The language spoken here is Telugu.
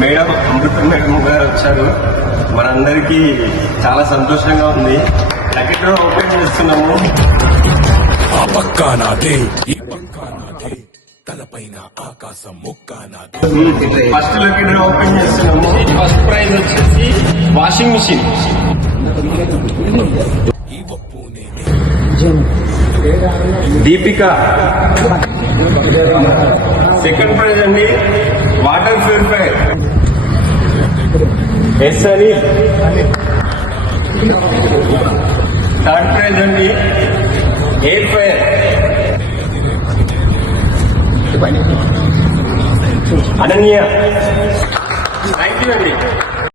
మేడం అమృత మేడం గారు వచ్చారు. మనందరికీ చాలా సంతోషంగా ఉంది. లక్కీ డ్రా ఓపెన్ చేస్తున్నాము. ఆ పక్కా నాదే, ఈ పక్కా నాదే, తలపైన ఆకాశం ముక్కా నాదే. ఫస్ట్ లక్కీ డ్రా ఓపెన్ చేస్తున్నాము. ఫస్ట్ ప్రైజ్ వచ్చేసి వాషింగ్ మిషన్. ఈ వప్పు నేనే. దీపిక. సెకండ్ ప్రైజ్ అండి వాటర్ ప్యూరిఫైర్. ఎస్ అని. థర్డ్ ప్రైజ్ అండి air fire. Ananya. Thank you అండి.